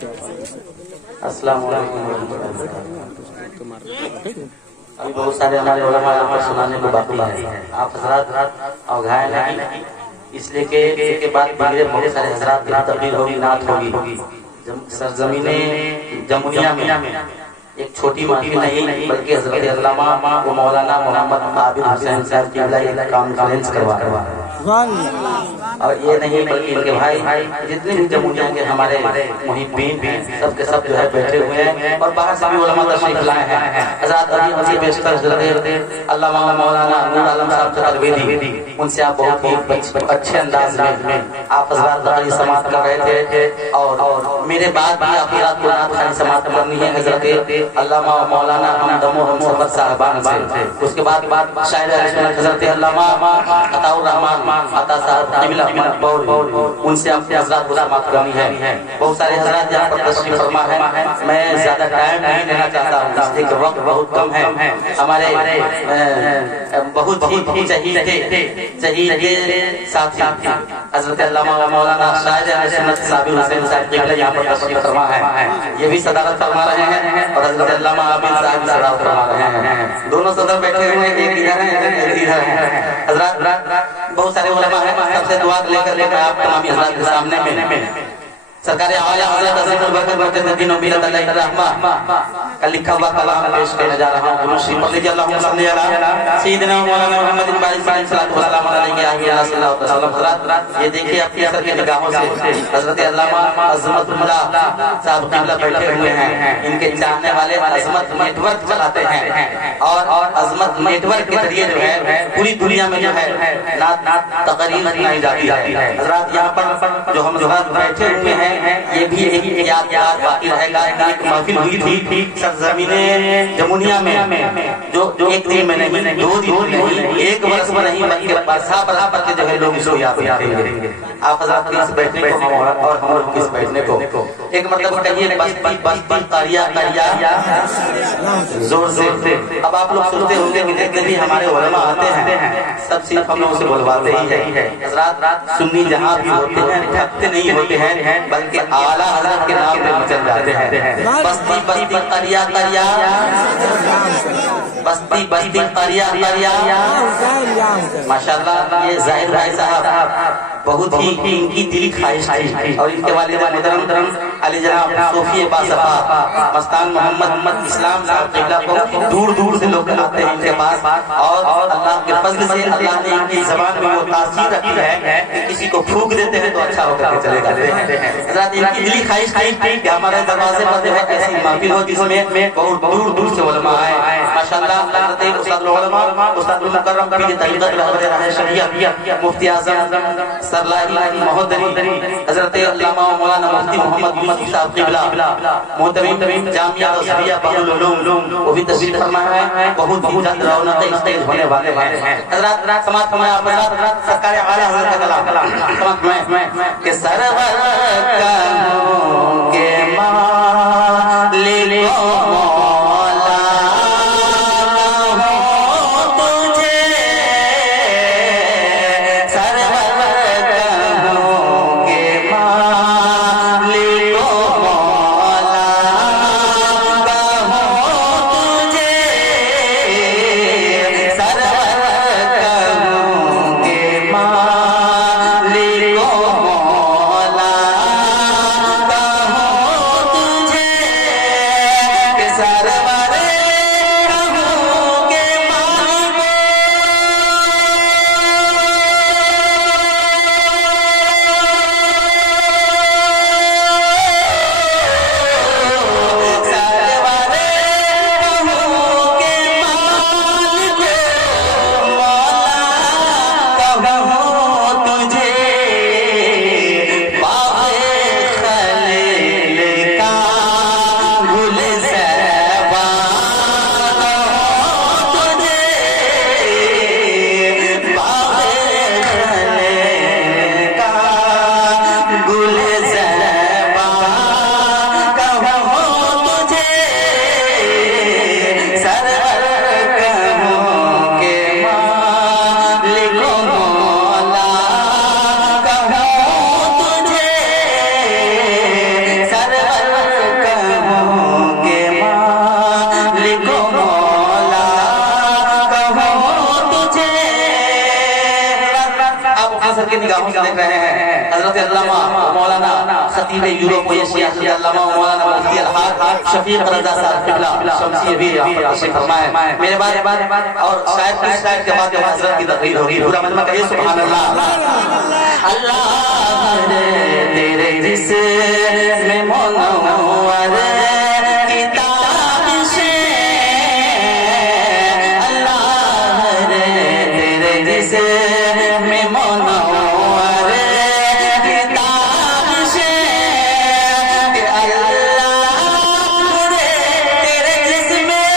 अस्सलाम वालेकुम। अभी बहुत सारे हमारे उलमा पर सुनाने को बाकी है। आप हजरात और घायल नहीं, इसलिए के बाद बिगड़े बहुत सारे हजरात की तकरीर होगी, नात होगी। सरजमीने जमुनिया में एक छोटी महफिल नहीं बल्कि हजरत अल्लामा व मौलाना मोहम्मद आबिद हुसैन साहब की कॉन्फ्रेंस करवा रहा है। और ये नहीं बल्कि इनके भाई जितने भी जमुनिया के हमारे मुहिब्बीन सब के सब जो है बैठे हुए हैं और बाहर से भी उलमा तशरीफ लाए हैं। हज़रत अली बेशतर हज़रत अल्लामा मौलाना नूर आलम साहब चतुर्वेदी, उनसे आप बहुत ही अच्छे अंदाज में आप हज़रत ज़ाकरी समाअत कर रहे थे और मेरे बाद भी आप हज़रत को नात खानी समाअत करनी है हज़रत अल्लामा मौलाना हमदमो हमसफर साहबान से। उसके बाद शायर हज़रत अल्लामा अताउर रहमान अता साहब क़िबला उनसे आपके हज़रात को समाअत करनी है। बहुत सारे हज़रात यहाँ पर तशरीफ फरमा है। मैं ज्यादा टाइम नहीं लेना चाहता हूँ, इसलिए कि वक्त बहुत कम है। हमारे बहुत ही चाहिए साथी हज़रत अल्लामा मौलाना शायर अहले सुन्नत साबिर हुसैन साहब क़िबला यहाँ पर तशरीफ फरमा है। ये भी सदारत फरमा रहे हैं और हज़रत अल्लामा आबिद साहब सदारत फरमा रहे हैं। दोनों सदर बैठे हुए हैं, एक इधर है एक इधर है। हज़रात बहुत सारे उलमा हैं, सबसे दुआ लेकर आप तमाम हज़रात के सामने में सरकार आला हज़रत अज़ीमुल बरकत मुजद्दिद नबीरत अलैहि रहमा का लिखा हुआ कलाम पेश करने जा रहा हूं। पढ़ लीजिए अल्लाहुम्मा सल्ली अला सय्यिदिना मौलाना मुहम्मद बारिक सल्लल्लाहु अलैहि वसल्लम। हज़रात ये देखिए आपकी सर की निगाहों से हज़रत अल्लामा अज़मतुल्लाह साहब क़िबला बैठे हुए हैं। इनके चाहने वाले अज़मत नेटवर्क चलाते हैं और अज़मत नेटवर्क के जरिए जो है पूरी दुनिया में जो है नात तकरीर सुनाई जाती है। हज़रात यहाँ पर जो हम बैठे हुए हैं ये भी एक यादगार बाकी रहेगा। एक महफिल हुई थी सरजमीने जमुनिया में जो एक दिन में नहीं, 2 दिन नहीं, 1 वर्ष में नहीं बल्कि बरसा के जो है लोग इसको याद करेंगे। आप हज़रात किस बैठने को और हम लोग किस बैठने को एक मतलब कहिए बस्ती करिया जोर से। अब आप लोग सोचते होंगे कि जितने भी हमारे उलमा आते हैं सब सिर्फ हम लोगों से बोलवाते ही है। हज़रात सुन्नी जहाँ भी होते हैं थकते नहीं होते हैं बल्कि आला हज़रत के नाम पे मचल जाते हैं। बस्ती करिया बस्ती करिया माशाअल्लाह। ये ज़ाहिर भाई साहब बहुत ही इनकी दिली ख्वाहिश थी और इनके वालिद मोहतरम अली जनाब सूफी बासफा मस्तान मोहम्मद इस्लाम साहब क़िबला को दूर दूर से लोग आते हैं इनके पास और अल्लाह के फज़ल से अल्लाह ने इनकी ज़बान में वो तासीर रखी है कि किसी को फूंक देते हैं तो अच्छा होकर चले जाते हैं। हज़रात इनकी दिली ख्वाहिश थी कि हमारे दरवाजे पर जो है ऐसी महफिल हो जिसमें बहुत दूर दूर से उलमा आए। माशाअल्लाह हज़रत उस्ताद उलमा उस्ताद मुकर्रम पीर तरीक़त रहबर राह शरीयत मुफ्ती आज़म सरलाई महोदरी हज़रत अल्लामा मौलाना मुफ्ती मोहम्मद यूसुफ साहब क़िबला मोहतरम जामिया रसूलिया बहरुल उलूम वो भी तशरीफ फरमा है। बहुत जल्द रौनक स्टेज होने वाले हैं। हज़रात समाअत फरमाया आप सरकार आला हज़रत का कलाम के सरवर के मालिक का ہم دیکھ رہے ہیں حضرت علامہ مولانا خطیب یورپ و ایشیا حضرت علامہ مولانا مفتی الحاج شفیق رضا صاحب قبلہ شمسی بھی تشریف فرمائے. میرے بعد اور شاید کچھ شاید کے بعد حضرت کی تقریر ہوگی. پورا مجمع کہیے سبحان اللہ. اللہ تیرے جسم میں منور کتاب سے اللہ تیرے جسم میں منور کتاب سے اللہ تیرے جسم میں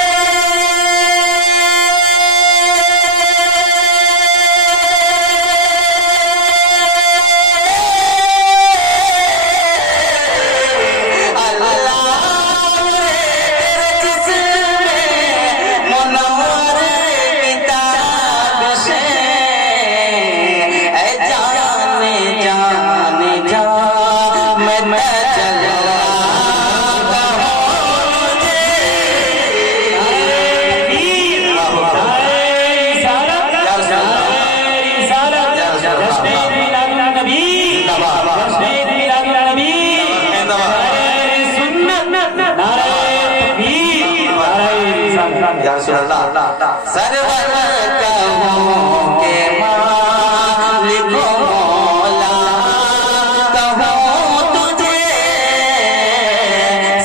یا رسول اللہ سرور کہوں کہ مالک مولا کہوں تجھے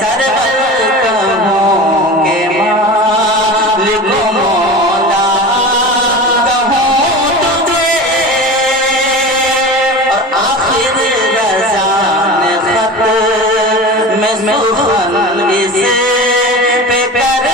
سرور کہوں کہ مالک مولا کہوں تجھے اور آخر رضان خط میں سخن اسے پہ کر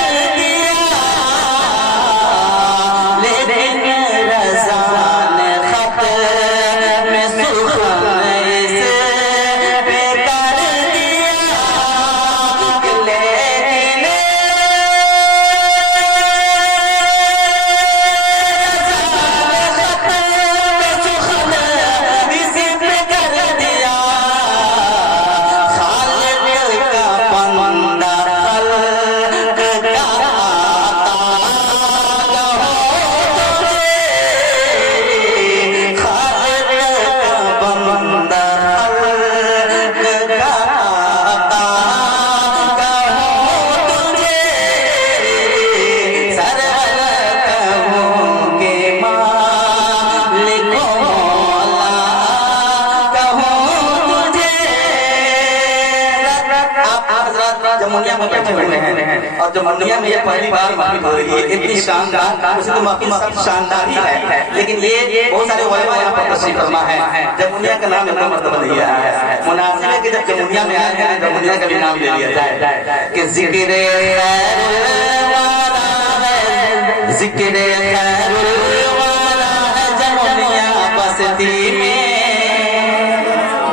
جمہوریہ میں بیٹھے ہوئے ہیں اور جمہوریہ میں یہ پہلی بار محفل ہو رہی ہے. اتنی شاندار اسے تو محفل شاندار ہی ہے لیکن یہ بہت سارے علماء یہاں پر تشریف فرما ہے. جمہوریہ کا نام اتنا مرتبہ نہیں آیا ہے. مناسب ہے کہ جب جمہوریہ میں آئے ہیں جمہوریہ کا بھی نام لے لیا جائے کہ ذکر خیر والا ہے ذکر خیر والا ہے جمہوریہ بستی میں.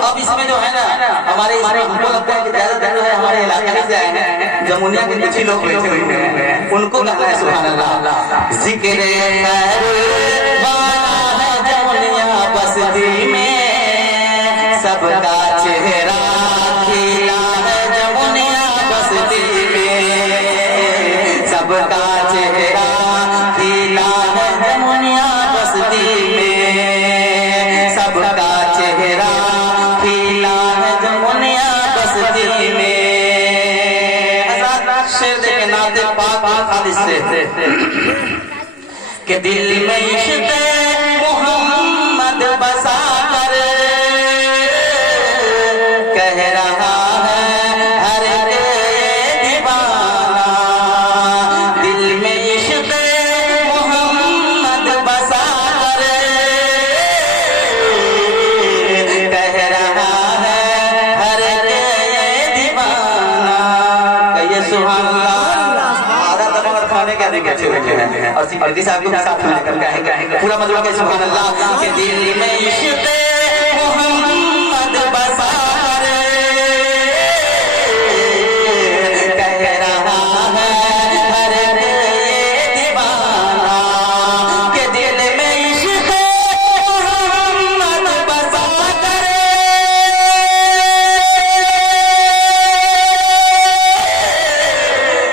اب اس میں جو ہے نا ہمارے ہم کو لگتا ہے کہ زیادہ تر جو ہے ہمارے علاقے سے آئے ہیں جمہوریہ کے کچھ لوگ بیٹھے ہوئے ہیں ان کو کہنا ہے سبحان اللہ ذکر خیر والا ہے جمہوریہ بستی میں سب کا چہرہ کھلا ہے جمہوریہ بستی میں سب کا چہرہ کھلا ہے جمہوریہ بستی میں سب کا چہرہ کھلا ہے جمہوریہ بستی میں. شیر دیکھیں نعت پاک خالص سے کہ دل میں عشق محمد بسا کر کہہ رہا ہے ہر دیوانہ. دل میں عشق محمد بسا کر کہہ رہا ہے ہر دیوانہ. کہیے سبحان اور سکردی صاحب کو ساتھ میں کر کہیں گے پورا مجمع کہ سبحان اللہ کہ دل میں عشق محمد بسا کر کہہ رہا ہے ہر دیوانہ کہ دل میں عشق محمد بسا کر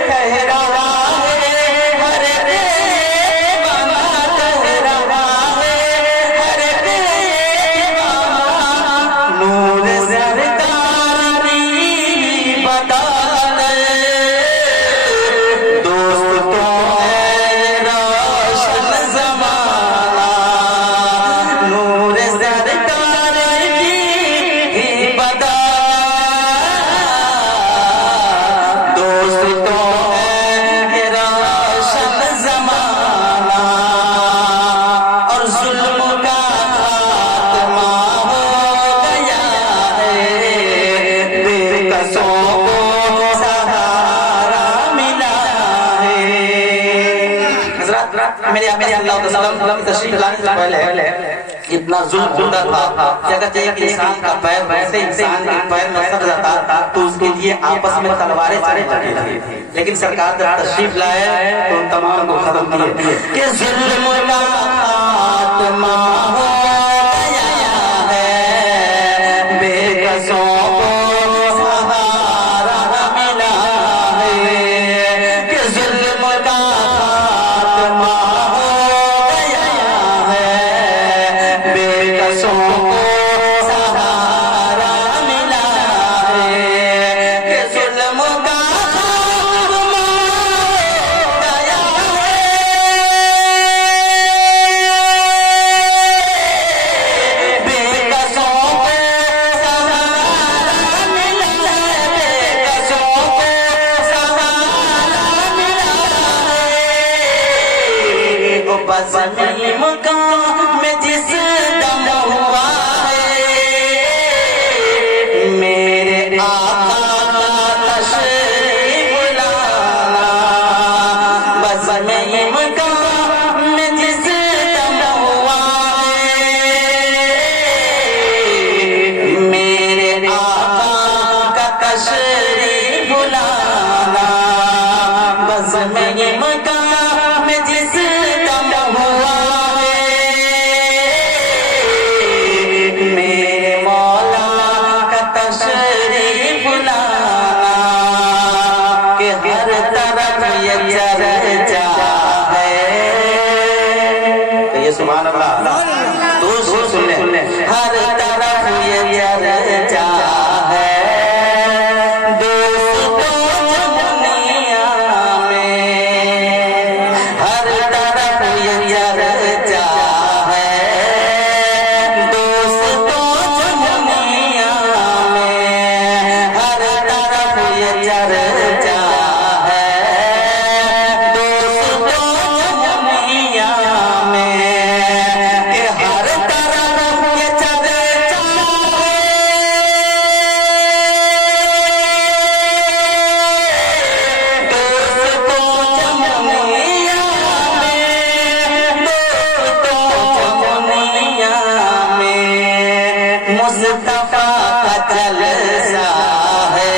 کہہ رہا بدالے دوست تو ہے روشن زمانہ نور سرکار کی بدالے دوست تو ہے روشن زمانہ اور ظلم کا خاتمہ ہو گیا ہے بے کسوں کو سہارا ملا ہے حضرات میرے آقا صلی اللہ علیہ وسلم تشریف لانے سے پہلے اتنا ظلم ہوتا تھا کہ اگر چاہیے کہ انسان کا پیر ویسے انسان کے پیر میں سب جاتا تو اس کے لیے آپس میں تلواریں چلنے لگی تھی لیکن سرکار جب تشریف لائے تو ان تمام کو ختم کیے کہ ظلم کا خاتمہ ہو گیا ہے بے کسوں کو سہارا ملا ہے کہ ظلم کا خاتمہ ہو گیا ہے بے کسوں کو سہارا ملا ہے کہ ظلم کا خاتمہ ہو گیا ہے بے کسوں کو سہارا ملا ہے بے کسوں کو سہارا ملا ہے وہ بس مقام میں جس دم ہوا ہے میرے آقا کا تشریف لانا بس مقام میں جس دم ہوا ہے میرے آقا کا تشریف لانا بس مقام میں جس دم ہوا میرے مولا کا تشریف لانا کہ ہر طرف یہ چرچا ہے کہ یہ سبحان اللہ دوسرے سن لیں ہر طرف یہ چرچا ہے دوستوں دنیا میں ہر طرف یہ چرچا ہے دوستوں دنیا میں ہر طرف یہ چرچا ہے دوستوں دنیا میں کہ ہر طرف یہ چرچا مصطفیٰ کا جلسہ ہے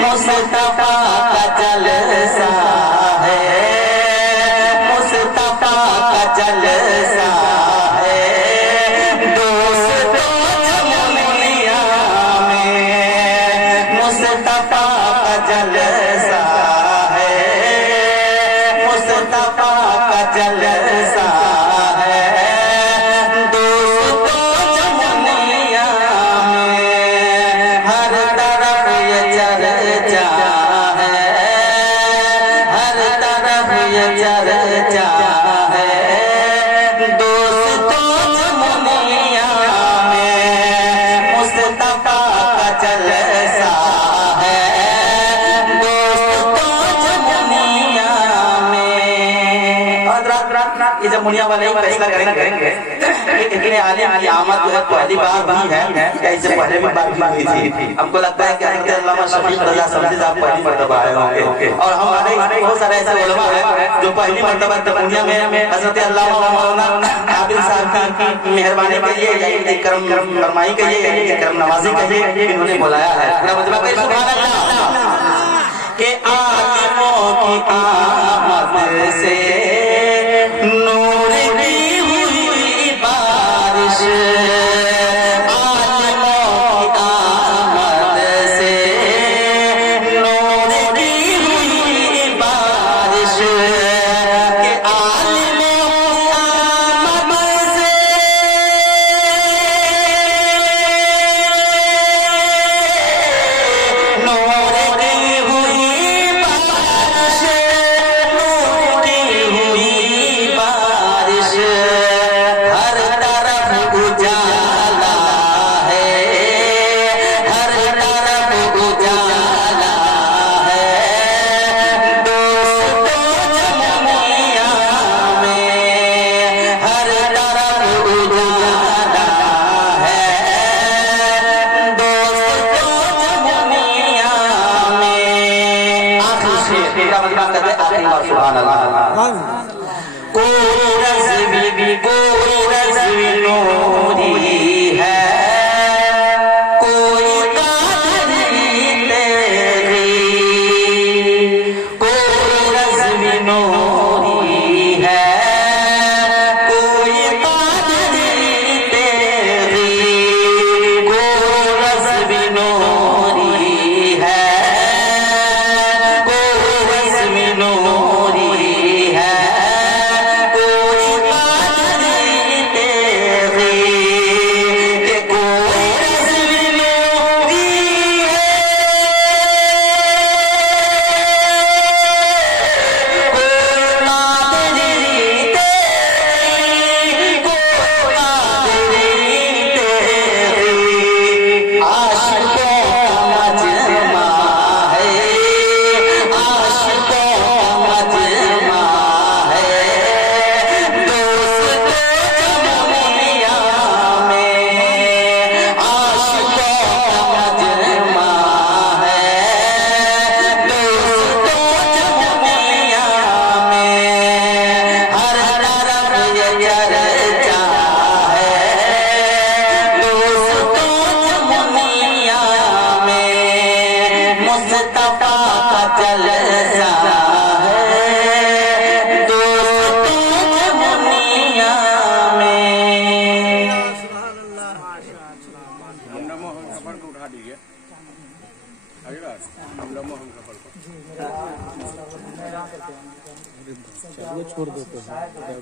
مصطفیٰ کا جلسہ ہے مصطفیٰ کا جلسہ ہے دوستوں دنیا میں مصطفیٰ کا جلسہ ہے مصطفیٰ کا جلسہ منیا والے فیصلہ کریں گے اتنے عالم کی آمد جو ہے پہلی بار بھی ہے یا اس سے پہلے بھی بار بھی ہوئی تھی ہم کو لگتا ہے کہ حضرت علامہ شفیق رضا سمجھی صاحب پہلی مرتبہ آئے ہوں گے اور ہمارے بہت سارے ایسے علماء ہیں جو پہلی مرتبہ تبنیہ میں حضرت علامہ مولانا عابد صاحب کی مہربانی کے لیے یا کرم فرمائی کے لیے یا کرم نوازی کے لیے انہوں نے بلایا ہے سبحان اللہ کہ عالموں کی آمد سے نور کی ہوئی بارش عالموں کی آمد سے نور کی ہوئی بارش کہ عالموں کی آمد سے تین بار سبحان اللہ. کوئی رضوی نوری ہے چھوڑ دیتے ہیں.